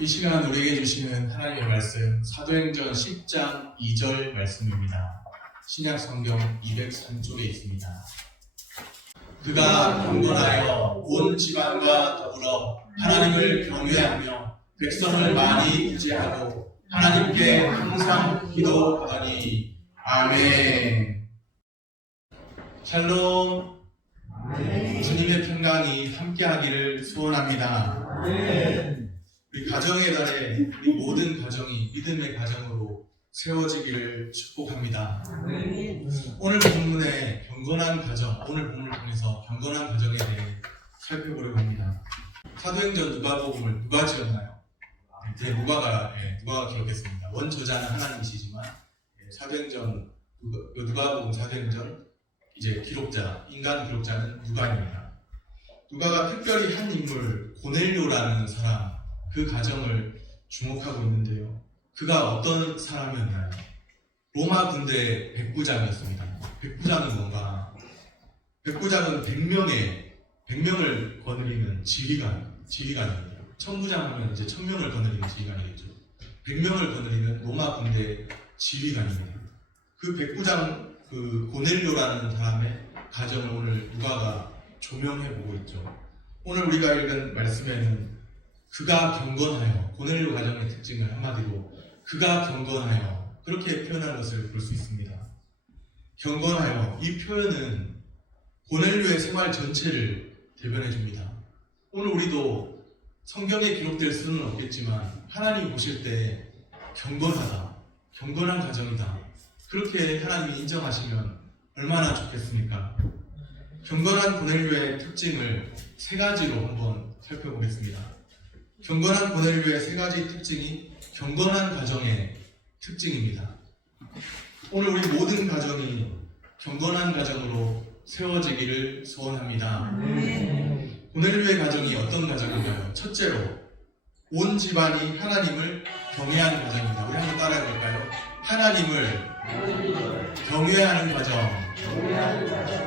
이 시간 우리에게 주시는 하나님의 말씀 사도행전 10장 2절 말씀입니다. 신약 성경 203쪽에 있습니다. 그가 경건하여 온 집안과 더불어 하나님을 경외하며 백성을 많이 구제하고 하나님께 항상 기도하더니 아멘. 샬롬. 주님의 평강이 함께하기를 소원합니다. 우리 가정의 달에 우리 모든 가정이 믿음의 가정으로 세워지기를 축복합니다. 오늘 본문의 경건한 가정, 오늘 본문을 통해서 경건한 가정에 대해 살펴보려고 합니다. 사도행전 누가복음을 누가 지었나요? 누가가 기록했습니다. 원저자는 하나님이시지만 사도행전 누가복음 사도행전 이제 기록자, 인간 기록자는 누가입니다. 누가가 특별히 한 인물 고넬료라는 사람, 그 가정을 주목하고 있는데요. 그가 어떤 사람이었나요? 로마 군대 백부장이었습니다. 백부장은 뭔가? 백부장은 100명을 거느리는 지휘관입니다. 천부장 하면 이제 1000명을 거느리는 지휘관이겠죠. 100명을 거느리는 로마 군대 지휘관입니다. 그 백부장 그 고넬료라는 사람의 가정을 오늘 누가가 조명해보고 있죠. 오늘 우리가 읽은 말씀에는 그가 경건하여, 고넬료 가정의 특징을 한마디로 그가 경건하여 그렇게 표현한 것을 볼 수 있습니다. 경건하여, 이 표현은 고넬료의 생활 전체를 대변해 줍니다. 오늘 우리도 성경에 기록될 수는 없겠지만 하나님 보실 때 경건하다, 경건한 가정이다, 그렇게 하나님이 인정하시면 얼마나 좋겠습니까? 경건한 고넬료의 특징을 세 가지로 한번 살펴보겠습니다. 경건한 고넬료의 세 가지 특징이 경건한 가정의 특징입니다. 오늘 우리 모든 가정이 경건한 가정으로 세워지기를 소원합니다. 고넬료의 가정이 어떤 가정인가요? 첫째로, 온 집안이 하나님을 경외하는 가정입니다. 우리 한번 따라해 볼까요? 하나님을 경외하는 가정.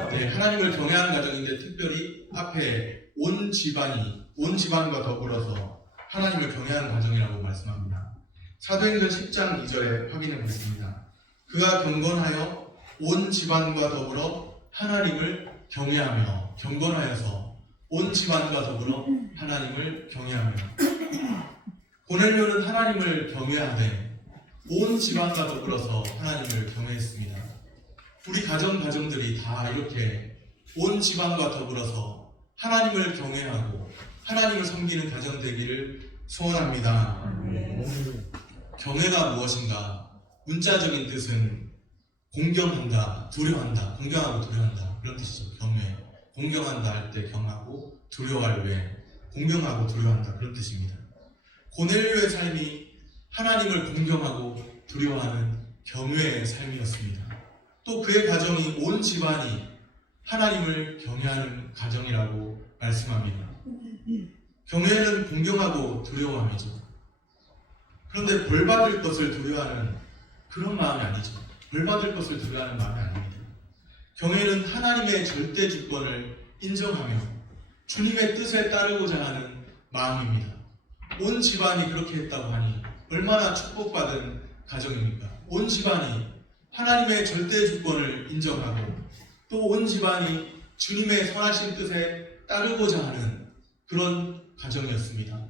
네, 하나님을 경외하는 가정인데 특별히 앞에 온 집안과 더불어서 하나님을 경외하는 가정이라고 말씀합니다. 사도행전 10장 2절에 확인해 보겠습니다. 그가 경건하여 온 집안과 더불어 하나님을 경외하며, 경건하여서 온 집안과 더불어 하나님을 경외하며. 고넬료는 하나님을 경외하되 온 집안과 더불어서 하나님을 경외했습니다. 우리 가정들이 다 이렇게 온 집안과 더불어서 하나님을 경외하고 하나님을 섬기는 가정 되기를 소원합니다. 경외가 무엇인가? 문자적인 뜻은 공경한다, 두려워한다, 공경하고 두려워한다, 그런 뜻이죠. 경외, 공경한다 할 때 경하고, 두려워할 때 공경하고 두려워한다, 그런 뜻입니다. 고넬료의 삶이 하나님을 공경하고 두려워하는 경외의 삶이었습니다. 또 그의 가정이 온 집안이 하나님을 경외하는 가정이라고 말씀합니다. 경외는 공경하고 두려워함이죠. 그런데 벌받을 것을 두려워하는 그런 마음이 아니죠. 벌받을 것을 두려워하는 마음이 아닙니다. 경외는 하나님의 절대 주권을 인정하며 주님의 뜻에 따르고자 하는 마음입니다. 온 집안이 그렇게 했다고 하니 얼마나 축복받은 가정입니까? 온 집안이 하나님의 절대 주권을 인정하고 또 온 집안이 주님의 선하신 뜻에 따르고자 하는 그런 가정이었습니다.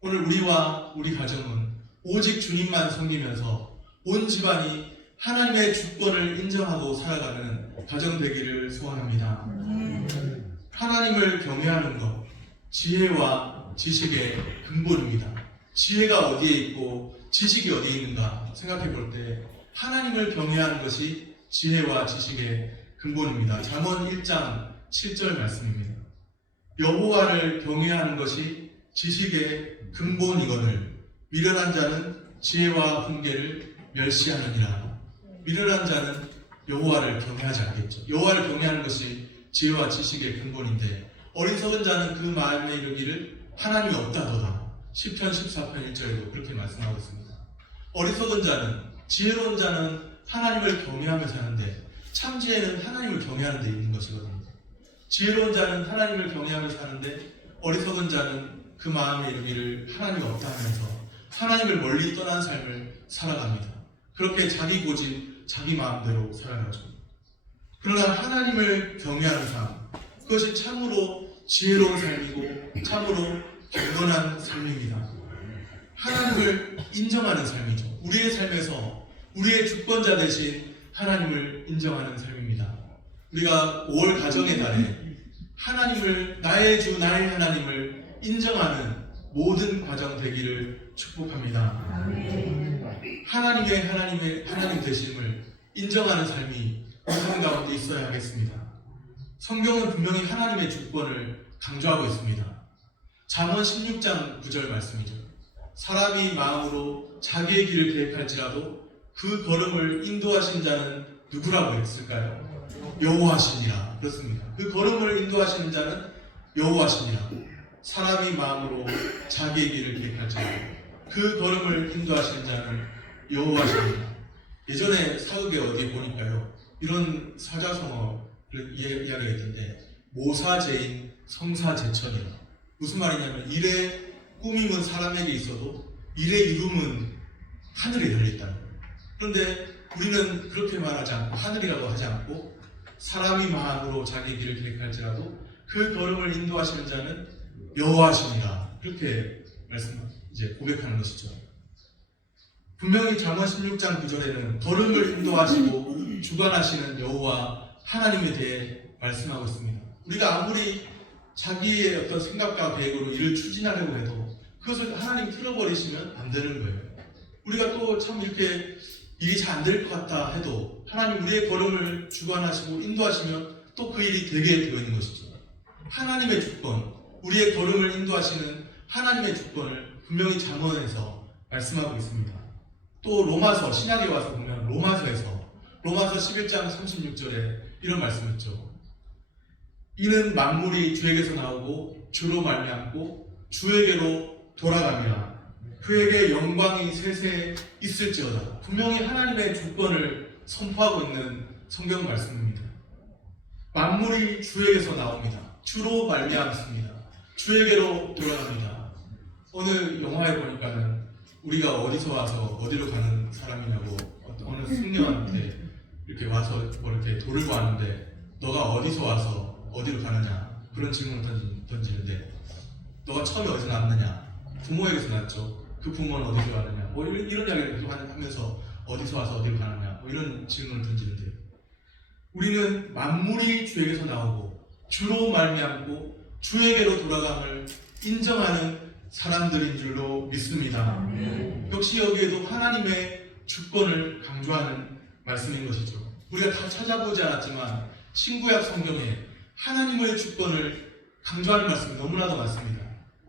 오늘 우리와 우리 가정은 오직 주님만 섬기면서 온 집안이 하나님의 주권을 인정하고 살아가는 가정 되기를 소원합니다. 하나님을 경외하는 것, 지혜와 지식의 근본입니다. 지혜가 어디에 있고 지식이 어디에 있는가 생각해 볼 때 하나님을 경외하는 것이 지혜와 지식의 근본입니다. 잠언 1장 7절 말씀입니다. 여호와를 경외하는 것이 지식의 근본이거늘 미련한 자는 지혜와 훈계를 멸시하느니라. 미련한 자는 여호와를 경외하지 않겠죠. 여호와를 경외하는 것이 지혜와 지식의 근본인데 어리석은 자는 그 마음에 이르기를 하나님이 없다더라. 시편 14편 1절에도 그렇게 말씀하고 있습니다. 어리석은 자는, 지혜로운 자는 하나님을 경외하며 사는데 참 지혜는 하나님을 경외하는 데 있는 것이거든요. 지혜로운 자는 하나님을 경외하며 사는데 어리석은 자는 그 마음에 이르기를 하나님이 없다 하면서 하나님을 멀리 떠난 삶을 살아갑니다. 그렇게 자기 고집, 자기 마음대로 살아가죠. 그러나 하나님을 경외하는 삶, 그것이 참으로 지혜로운 삶이고 참으로 경건한 삶입니다. 하나님을 인정하는 삶이죠. 우리의 삶에서 우리의 주권자 대신 하나님을 인정하는 삶입니다. 우리가 5월 가정의 달에 하나님을, 나의 주 나의 하나님을 인정하는 모든 과정 되기를 축복합니다. 하나님의 하나님 되심을 인정하는 삶이 우리 삶 가운데 있어야 하겠습니다. 성경은 분명히 하나님의 주권을 강조하고 있습니다. 잠언 16장 9절 말씀이죠. 사람이 마음으로 자기의 길을 계획할지라도 그 걸음을 인도하신 자는 누구라고 했을까요? 여호와시니라. 그렇습니다. 그 걸음을 인도하시는 자는 여호와시니라. 사람이 마음으로 자기의 길을 계획할지라도 그 걸음을 인도하시는 자는 여호와시니라. 예전에 사극에 어디 보니까요, 이런 사자성어를 이야기가 있던데, 모사제인 성사제천이라. 무슨 말이냐면 일의 꾸밈은 사람에게 있어도 일의 이름은 하늘에 달려있다는 거예요. 그런데 우리는 그렇게 말하지 않고, 하늘이라고 하지 않고, 사람이 마음으로 자기 길을 계획할지라도 그 걸음을 인도하시는 자는 여호와시니라. 그렇게 고백하는 것이죠. 분명히 잠언 16장 9절에는 걸음을 인도하시고 주관하시는 여호와 하나님에 대해 말씀하고 있습니다. 우리가 아무리 자기의 어떤 생각과 계획으로 일을 추진하려고 해도 그것을 하나님 틀어버리시면 안 되는 거예요. 우리가 또 참 이렇게 일이 잘 안 될 것 같다 해도 하나님 우리의 걸음을 주관하시고 인도하시면 또 그 일이 되게 되어 있는 것이죠. 하나님의 주권, 우리의 걸음을 인도하시는 하나님의 주권을 분명히 잠언에서 말씀하고 있습니다. 또 로마서, 신약에 와서 보면 로마서 11장 36절에 이런 말씀이 있죠. 이는 만물이 주에게서 나오고 주로 말미암고 주에게로 돌아가며 그에게 영광이 세세 있을지어다. 분명히 하나님의 주권을 선포하고 있는 성경 말씀입니다. 만물이 주에게서 나옵니다. 주로 말미암습니다. 주에게로 돌아갑니다. 어느 영화에 보니까는 우리가 어디서 와서 어디로 가는 사람이냐고 어느 승려한테 이렇게 와서 이렇게 돌을 왔는데 너가 어디서 와서 어디로 가느냐 그런 질문을 던지는데 너가 처음에 어디서 났느냐? 부모에게서 났죠. 그 부모는 어디서 왔느냐? 뭐 이런 이야기를 계속 하면서 어디서 와서 어디로 가느냐? 뭐 이런 질문을 던지는데 우리는 만물이 주에게서 나오고 주로 말미암고 주에게로 돌아감을 인정하는 사람들인 줄로 믿습니다. 역시 여기에도 하나님의 주권을 강조하는 말씀인 것이죠. 우리가 다 찾아보지 않았지만 신구약 성경에 하나님의 주권을 강조하는 말씀이 너무나도 많습니다.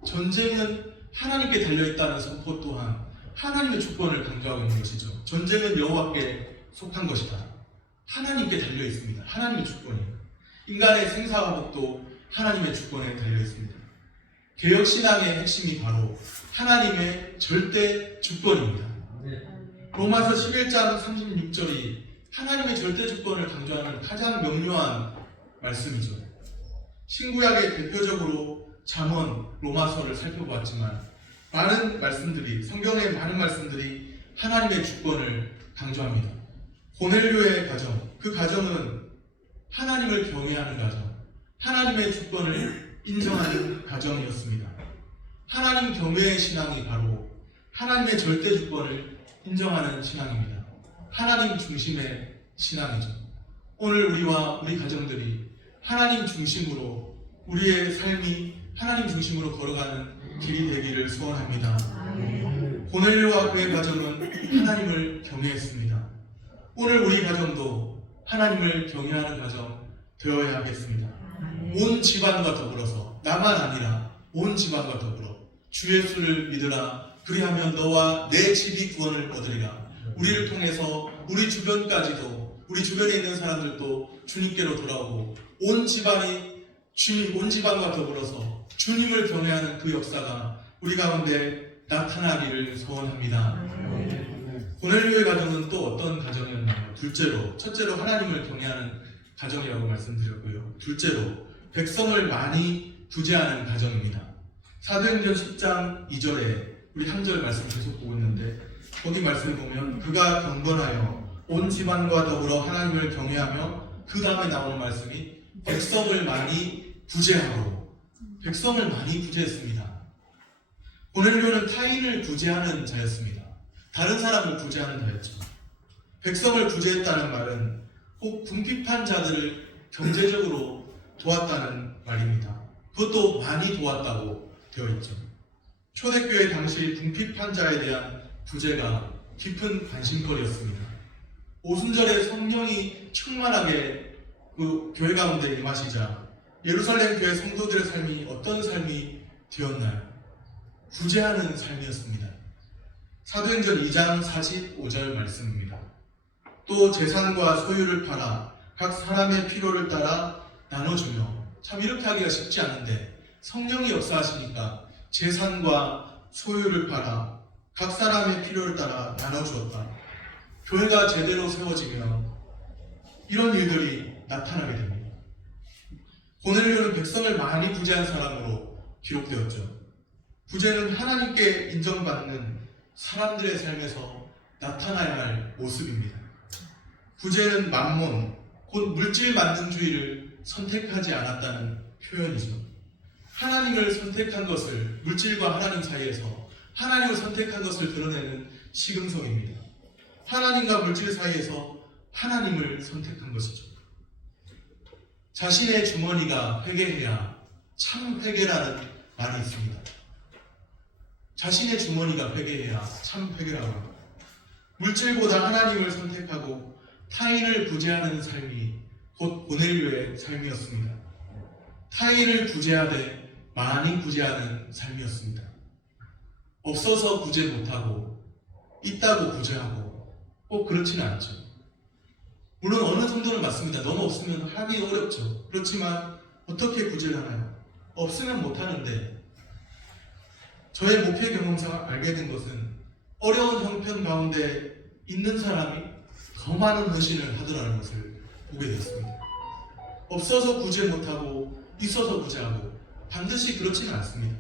전쟁은 하나님께 달려있다는 선포 또한 하나님의 주권을 강조하고 있는 것이죠. 전쟁은 여호와께 속한 것이다. 하나님께 달려있습니다. 하나님의 주권이에요. 인간의 생사화복도 하나님의 주권에 달려있습니다. 개혁신앙의 핵심이 바로 하나님의 절대 주권입니다. 로마서 11장 36절이 하나님의 절대 주권을 강조하는 가장 명료한 말씀이죠. 신구약의 대표적으로 잠언, 로마서를 살펴보았지만 많은 말씀들이, 성경의 많은 말씀들이 하나님의 주권을 강조합니다. 고넬료의 가정, 그 가정은 하나님을 경외하는 가정, 하나님의 주권을 인정하는 가정이었습니다. 하나님 경외의 신앙이 바로 하나님의 절대 주권을 인정하는 신앙입니다. 하나님 중심의 신앙이죠. 오늘 우리와 우리 가정들이 하나님 중심으로 우리의 삶이 하나님 중심으로 걸어가는 길이 되기를 소원합니다. 고넬료와 그의 가정은 하나님을 경외했습니다. 오늘 우리 가정도 하나님을 경외하는 가정 되어야 하겠습니다. 온 집안과 더불어서 나만 아니라 온 집안과 더불어 주 예수를 믿으라 그리하면 너와 내 집이 구원을 얻으리라. 우리를 통해서 우리 주변까지도 우리 주변에 있는 사람들도 주님께로 돌아오고 온 집안이 주님, 온 집안과 더불어서 주님을 경외하는 그 역사가 우리 가운데 나타나기를 소원합니다. 고넬료의 가정은 또 어떤 가정이었나요? 둘째로, 첫째로 하나님을 경외하는 가정이라고 말씀드렸고요. 둘째로 백성을 많이 구제하는 가정입니다. 사도행전 10장 2절에 우리 한 절 말씀 계속 보고 있는데 거기 말씀을 보면 그가 경건하여 온 집안과 더불어 하나님을 경외하며 그 다음에 나오는 말씀이 백성을 많이 구제하고 백성을 많이 구제했습니다. 고넬료는 타인을 구제하는 자였습니다. 다른 사람을 구제하는 자였죠. 백성을 구제했다는 말은 꼭 궁핍한 자들을 경제적으로 도왔다는 말입니다. 그것도 많이 도왔다고 되어 있죠. 초대교회 당시 궁핍한 자에 대한 구제가 깊은 관심거리였습니다. 오순절에 성령이 충만하게 그 교회 가운데 임하시자 예루살렘 교회 성도들의 삶이 어떤 삶이 되었나요? 구제하는 삶이었습니다. 사도행전 2장 45절 말씀입니다. 또 재산과 소유를 팔아 각 사람의 필요를 따라 나눠주며, 참 이렇게 하기가 쉽지 않은데 성령이 역사하시니까 재산과 소유를 팔아 각 사람의 필요를 따라 나눠주었다. 교회가 제대로 세워지면 이런 일들이 나타나게 됩니다. 고넬료는 백성을 많이 구제한 사람으로 기록되었죠. 구제는 하나님께 인정받는 사람들의 삶에서 나타나야 할 모습입니다. 구제는 만몬, 곧 물질 만능주의를 선택하지 않았다는 표현이죠. 하나님을 선택한 것을, 물질과 하나님 사이에서 하나님을 선택한 것을 드러내는 시금석입니다. 하나님과 물질 사이에서 하나님을 선택한 것이죠. 자신의 주머니가 회개해야 참 회개라는 말이 있습니다. 자신의 주머니가 회개해야 참 회개라고 합니다. 물질보다 하나님을 선택하고 타인을 구제하는 삶이 곧 고넬료의 삶이었습니다. 타인을 구제하되 많이 구제하는 삶이었습니다. 없어서 구제 못하고 있다고 구제하고 꼭 그렇지는 않죠. 물론 어느 정도는 맞습니다. 너무 없으면 하기 어렵죠. 그렇지만 어떻게 구제를 하나요? 없으면 못하는데, 저의 목회 경험상 알게 된 것은 어려운 형편 가운데 있는 사람이 더 많은 헌신을 하더라는 것을 보게 되었습니다. 없어서 구제 못하고 있어서 구제하고 반드시 그렇지는 않습니다.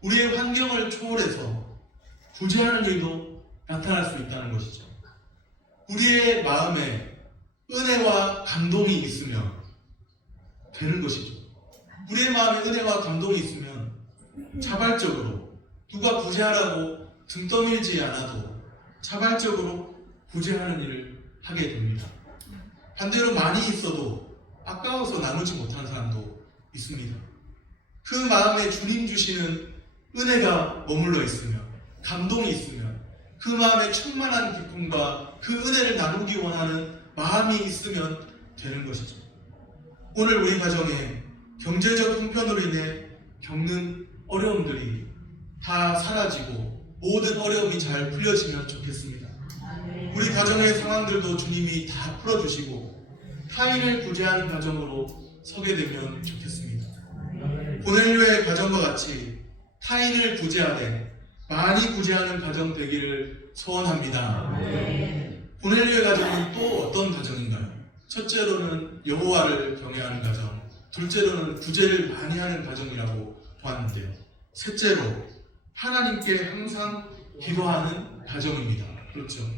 우리의 환경을 초월해서 구제하는 일도 나타날 수 있다는 것이죠. 우리의 마음에 은혜와 감동이 있으면 되는 것이죠. 우리의 마음에 은혜와 감동이 있으면 자발적으로 누가 구제하라고 등 떠밀지 않아도 자발적으로 구제하는 일을 하게 됩니다. 반대로 많이 있어도 아까워서 나누지 못하는 사람도 있습니다. 그 마음에 주님 주시는 은혜가 머물러 있으면, 감동이 있으면, 그 마음에 충만한 기쁨과 그 은혜를 나누기 원하는 마음이 있으면 되는 것이죠. 오늘 우리 가정에 경제적 형편으로 인해 겪는 어려움들이 다 사라지고 모든 어려움이 잘 풀려지면 좋겠습니다. 우리 가정의 상황들도 주님이 다 풀어주시고 타인을 구제하는 가정으로 서게 되면 좋겠습니다. 고넬료의 가정과 같이 타인을 구제하되 많이 구제하는 가정 되기를 소원합니다. 고넬료의 가정은 또 어떤 가정인가요? 첫째로는 여호와를 경외하는 가정, 둘째로는 구제를 많이 하는 가정이라고 보았는데요. 셋째로 하나님께 항상 기도하는 가정입니다. 그렇죠.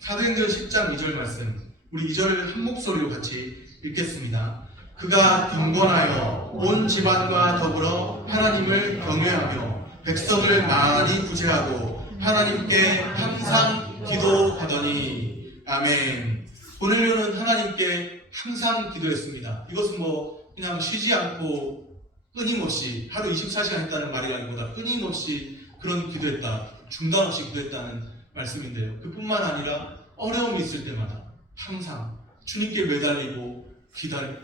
사도행전 10장 2절 말씀, 우리 2절을 한 목소리로 같이 읽겠습니다. 그가 경건하여 온 집안과 더불어 하나님을 경외하며 백성을 많이 구제하고 하나님께 항상 기도하더니. 아멘. 고넬료는 하나님께 항상 기도했습니다. 이것은 그냥 쉬지 않고 끊임없이 하루 24시간 했다는 말이라기보다 끊임없이 그런 기도했다, 중단 없이 기도했다는 말씀인데요. 그뿐만 아니라 어려움이 있을 때마다 항상 주님께 매달리고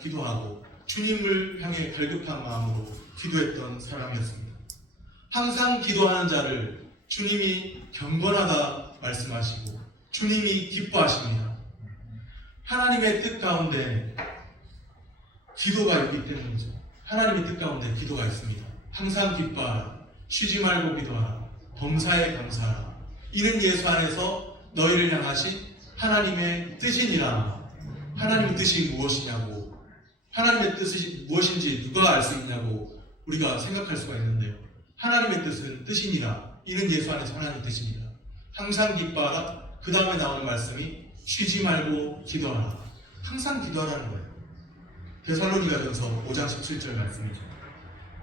기도하고 주님을 향해 갈급한 마음으로 기도했던 사람이었습니다. 항상 기도하는 자를 주님이 경건하다 말씀하시고 주님이 기뻐하십니다. 하나님의 뜻 가운데 기도가 있기 때문이죠. 하나님의 뜻 가운데 기도가 있습니다. 항상 기뻐하라, 쉬지 말고 기도하라, 범사에 감사하라. 이는 예수 안에서 너희를 향하신 하나님의 뜻이니라. 하나님의 뜻이 무엇이냐고, 하나님의 뜻이 무엇인지 누가 알 수 있냐고 우리가 생각할 수가 있는데요. 하나님의 뜻이니라. 이는 예수 안에서 하나님의 뜻입니다. 항상 기뻐하라. 그 다음에 나오는 말씀이 쉬지 말고 기도하라. 항상 기도하라는 거예요. 데살로니가전서 5장 17절 말씀이죠.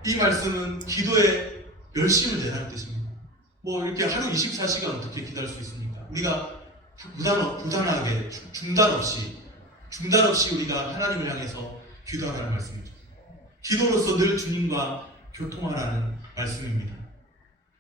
이 말씀은 기도에 열심을 내라는 뜻입니다. 뭐 이렇게 하루 24시간 어떻게 기도할 수 있습니까? 우리가 부단하게 중단 없이 우리가 하나님을 향해서 기도하라는 말씀이죠. 기도로서 늘 주님과 교통하라는 말씀입니다.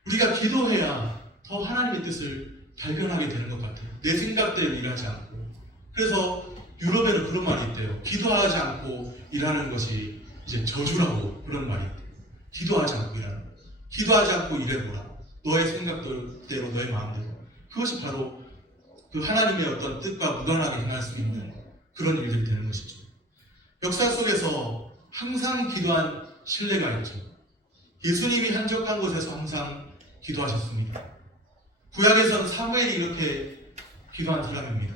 우리가 기도해야 더 하나님의 뜻을 발견하게 되는 것 같아요. 내 생각대로 일하지 않고. 그래서 유럽에는 그런 말이 있대요. 기도하지 않고 일하는 것이 이제 저주라고, 그런 말이 있대요. 기도하지 않고 일하는 거. 기도하지 않고 일해보라. 너의 생각대로, 너의 마음대로. 그것이 바로 그 하나님의 어떤 뜻과 무관하게 행할 수 있는 그런 일들이 되는 것이죠. 역사 속에서 항상 기도한 신뢰가 있죠. 예수님이 한적한 곳에서 항상 기도하셨습니다. 구약에서는 사무엘이 이렇게 기도한 사람입니다.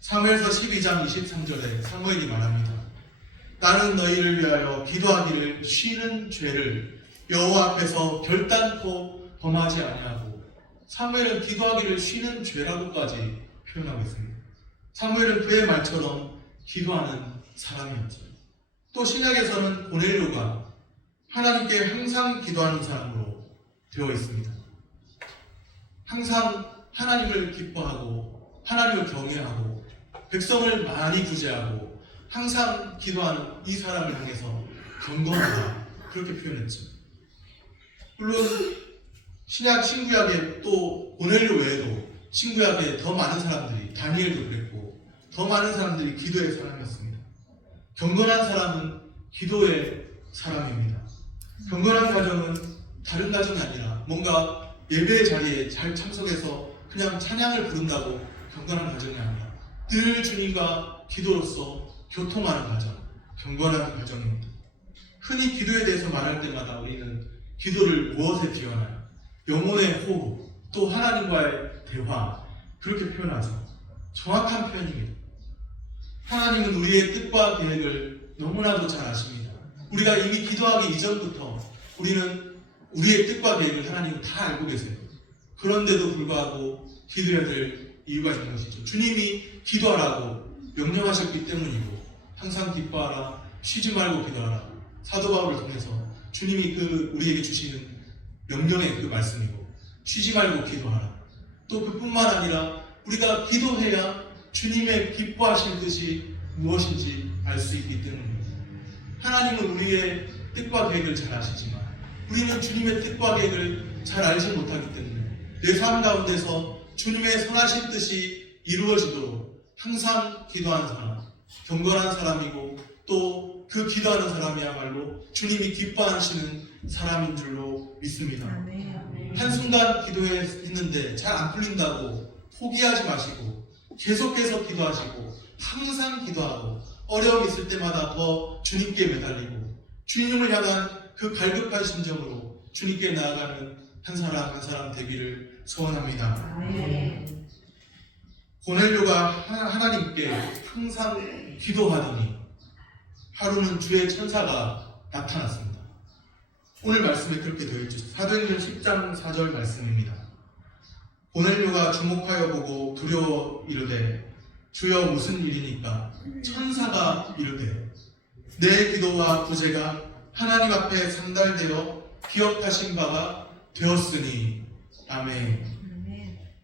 사무엘서 12장 23절에 사무엘이 말합니다. 나는 너희를 위하여 기도하기를 쉬는 죄를 여호와 앞에서 결단코 범하지 아니하고. 사무엘은 기도하기를 쉬는 죄라고까지 표현하고 있습니다. 사무엘은 그의 말처럼 기도하는 사람이었죠. 또 신약에서는 고넬료가 하나님께 항상 기도하는 사람으로 되어 있습니다. 항상 하나님을 기뻐하고 하나님을 경외하고 백성을 많이 구제하고 항상 기도하는 이 사람을 향해서 경건하다, 그렇게 표현했죠. 물론 신약 신구약에 또 고넬료 외에도 신구약에 더 많은 사람들이, 다니엘도 그랬고 더 많은 사람들이 기도의 사람이었습니다. 경건한 사람은 기도의 사람입니다. 경건한 가정은 다른 가정이 아니라 뭔가 예배의 자리에 잘 참석해서 그냥 찬양을 부른다고 경건한 가정이 아니라 늘 주님과 기도로서 교통하는 가정, 경건한 가정입니다. 흔히 기도에 대해서 말할 때마다 우리는 기도를 무엇에 비유하나요? 영혼의 호흡, 또 하나님과의 대화, 그렇게 표현하죠. 정확한 표현입니다. 하나님은 우리의 뜻과 계획을 너무나도 잘 아십니다. 우리가 이미 기도하기 이전부터 우리는 우리의 뜻과 계획을 하나님은 다 알고 계세요. 그런데도 불구하고 기도해야 될 이유가 있는 것이죠. 주님이 기도하라고 명령하셨기 때문이고, 항상 기뻐하라, 쉬지 말고 기도하라, 사도 바울을 통해서 주님이 우리에게 주시는 명령의 그 말씀이고, 쉬지 말고 기도하라. 또 그뿐만 아니라 우리가 기도해야 주님의 기뻐하실 뜻이 무엇인지 알 수 있기 때문입니다. 하나님은 우리의 뜻과 계획을 잘 아시지만 우리는 주님의 뜻과 계획을 잘 알지 못하기 때문에 내 삶 가운데서 주님의 선하신 뜻이 이루어지도록 항상 기도하는 사람, 경건한 사람이고, 또 그 기도하는 사람이야말로 주님이 기뻐하시는 사람인 줄로 믿습니다. 한순간 기도했는데 잘 안 풀린다고 포기하지 마시고 계속해서 기도하시고 항상 기도하고 어려움이 있을 때마다 더 주님께 매달리고 주님을 향한 그 갈급한 심정으로 주님께 나아가는 한 사람 한 사람 되기를 소원합니다. 고넬료가 하나님께 항상 기도하더니 하루는 주의 천사가 나타났습니다. 오늘 말씀에 그렇게 되어 있죠. 사도행전 10장 4절 말씀입니다. 고넬료가 주목하여 보고 두려워 이르되 주여 무슨 일이니까? 천사가 이르되 내 기도와 구제가 하나님 앞에 상달되어 기억하신 바가 되었으니. 아멘.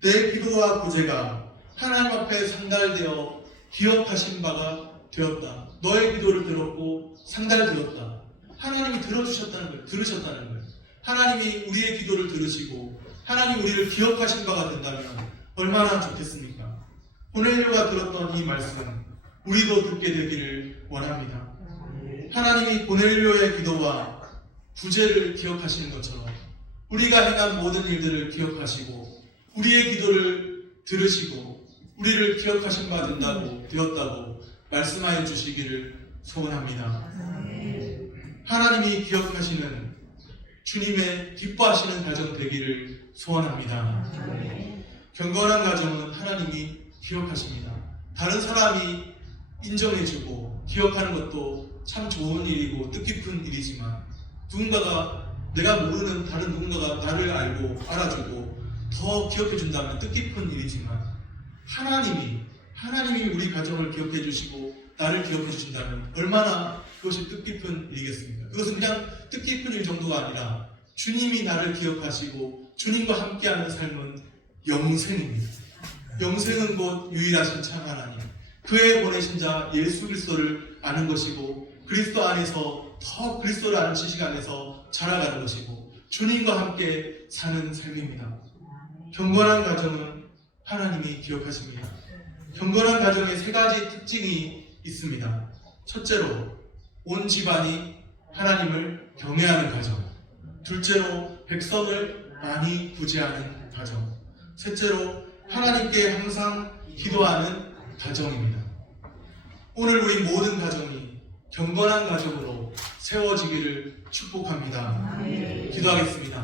내 기도와 구제가 하나님 앞에 상달되어 기억하신 바가 되었다. 너의 기도를 들었고 상달되었다. 하나님이 들으셨다는 거예요. 하나님이 우리의 기도를 들으시고 하나님 우리를 기억하신 바가 된다면 얼마나 좋겠습니까? 고넬료가 들었던 이 말씀 우리도 듣게 되기를 원합니다. 하나님이 고넬료의 기도와 구제를 기억하시는 것처럼 우리가 행한 모든 일들을 기억하시고 우리의 기도를 들으시고 우리를 기억하신 바 되었다고 말씀하여 주시기를 소원합니다. 하나님이 기억하시는 주님의 기뻐하시는 가정 되기를 소원합니다. 경건한 가정은 하나님이 기억하십니다. 다른 사람이 인정해주고 기억하는 것도 참 좋은 일이고 뜻깊은 일이지만 누군가가 내가 모르는 다른 누군가가 나를 알고 알아주고 더 기억해 준다면 뜻깊은 일이지만 하나님이 우리 가정을 기억해 주시고 나를 기억해 주신다면 얼마나 그것이 뜻깊은 일이겠습니까? 그것은 그냥 뜻깊은 일 정도가 아니라 주님이 나를 기억하시고 주님과 함께하는 삶은 영생입니다. 영생은 곧 유일하신 참 하나님, 그의 보내신 자 예수 그리스도를 아는 것이고 그리스도 안에서 더 그리스도를 아는 지식 안에서 자라가는 것이고 주님과 함께 사는 삶입니다. 경건한 가정은 하나님이 기억하십니다. 경건한 가정에 세 가지 특징이 있습니다. 첫째로 온 집안이 하나님을 경외하는 가정, 둘째로 백성을 많이 구제하는 가정, 셋째로 하나님께 항상 기도하는 가정입니다. 오늘 우리 모든 가정이 경건한 가정으로 세워지기를 축복합니다. 기도하겠습니다.